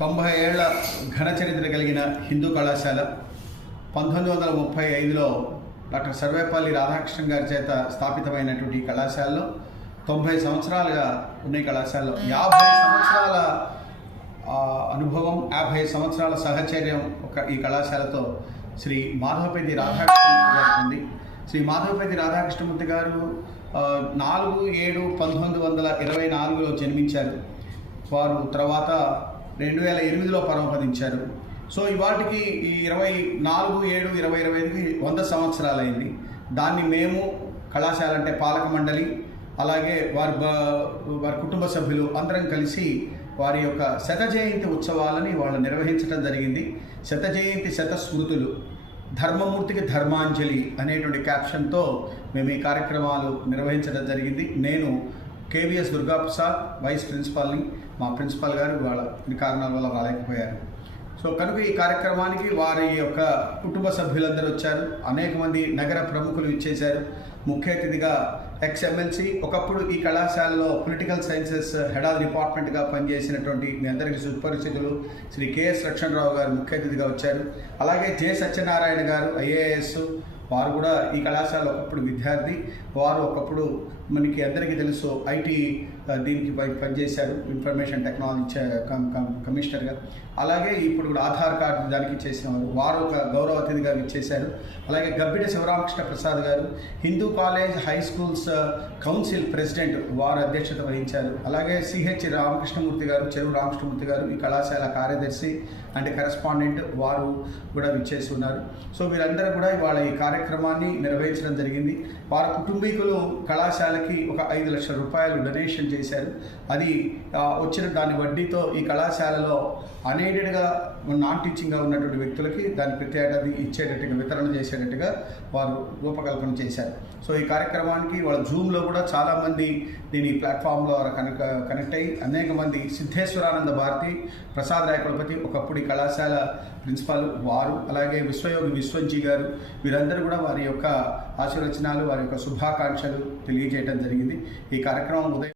90 ఏళ్ల ఘన చరిత్ర కలిగిన హిందూ కళాశాల 1935లో డాక్టర్ సర్వేపల్లి రాధాకృష్ణన్ గారి చేత స్థాపితమైనటువంటి కళాశాలలో 90 సంవత్సరాలుగా ఉన్న కళాశాలలో 50 సంవత్సరాల అనుభవం, 50 సంవత్సరాల సహచర్యం ఈ కళాశాలతో శ్రీ మాధవపతి రాధాకృష్ణమూర్తి గారు ఉంది. శ్రీ మాధవపతి రాధాకృష్ణమూర్తి గారు 4/7/1924లో జన్మించారు. వారు తర్వాత 2008లో పరమపదించారు. సో ఇవాటికి ఈ 24/7/2025కి 100 సంవత్సరాలైంది. దాన్ని మేము కళాశాల అంటే పాలక మండలి, అలాగే వారి కుటుంబ సభ్యులు అందరం కలిసి వారి యొక్క శత జయంతి ఉత్సవాలని వాళ్ళు నిర్వహించడం జరిగింది. శత జయంతి శత స్మృతులు, ధర్మమూర్తికి ధర్మాంజలి అనేటువంటి క్యాప్షన్తో మేము ఈ కార్యక్రమాలు నిర్వహించడం జరిగింది. నేను కేవీఎస్ దుర్గాప్రసాద్ వైస్ ప్రిన్సిపాల్ని. మా ప్రిన్సిపాల్ గారు వాళ్ళ కారణాల వల్ల రాలేకపోయారు. సో కనుక ఈ కార్యక్రమానికి వారి యొక్క కుటుంబ సభ్యులందరూ వచ్చారు. అనేక మంది నగర ప్రముఖులు ఇచ్చేశారు. ముఖ్య అతిథిగా ఎక్స్-ఎమ్మెల్సీ, ఒకప్పుడు ఈ కళాశాలలో పొలిటికల్ సైన్సెస్ హెడ్ ఆఫ్ డిపార్ట్మెంట్గా పనిచేసినటువంటి మీ అందరికీ సుపరిచితులు శ్రీ కెఎస్ లక్ష్మణరావు గారు ముఖ్య అతిథిగా వచ్చారు. అలాగే జె సత్యనారాయణ గారు ఐఏఎస్, వారు కూడా ఈ కళాశాల ఒకప్పుడు విద్యార్థి. వారు ఒకప్పుడు మనకి అందరికీ తెలుసు ఐటీ దీనికి పనిచేశారు, ఇన్ఫర్మేషన్ టెక్నాలజీ కమిషనర్గా. అలాగే ఇప్పుడు కూడా ఆధార్ కార్డు దానికి చేసిన వారు ఒక గౌరవ అతిథిగా ఇచ్చేశారు. అలాగే గబ్బిడి శివరామకృష్ణ ప్రసాద్ గారు Hindu college high schools council president, వారు అధ్యక్షత వహించారు. అలాగే సిహెచ్ రామకృష్ణమూర్తి గారు, చెరువు రామకృష్ణమూర్తి గారు ఈ కళాశాల కార్యదర్శి అండ్ కరెస్పాండెంట్, వారు కూడా విచ్చేసి ఉన్నారు. సో వీరందరూ కూడా ఇవాళ ఈ కార్యక్రమాన్ని నిర్వహించడం జరిగింది. వారి కుటుంబీకులు కళాశాలకి ఒక 5 లక్షల రూపాయలు డొనేషన్ చేశారు. అది వచ్చిన దాని వడ్డీతో ఈ కళాశాలలో అనేటెడ్గా నాన్ టీచింగ్గా ఉన్నటువంటి వ్యక్తులకి దాని ప్రతి ఏడాది ఇచ్చేటట్టుగా, వితరణ చేసేటట్టుగా వారు రూపకల్పన చేశారు. సో ఈ కార్యక్రమానికి వాళ్ళ జూమ్లో కూడా చాలామంది దీని ప్లాట్ఫామ్లో కనెక్ట్ అయ్యి అనేక మంది, సిద్ధేశ్వరానంద భారతి, ప్రసాద్ రాయకులపతి ఒకప్పుడు ఈ కళాశాల ప్రిన్సిపాల్ వారు, అలాగే విశ్వయోగి విశ్వంజీ గారు, వీరందరూ కూడా వారి యొక్క ఆశీర్వచనాలు, వారి యొక్క శుభాకాంక్షలు తెలియజేయడం జరిగింది. ఈ కార్యక్రమం ఉదయం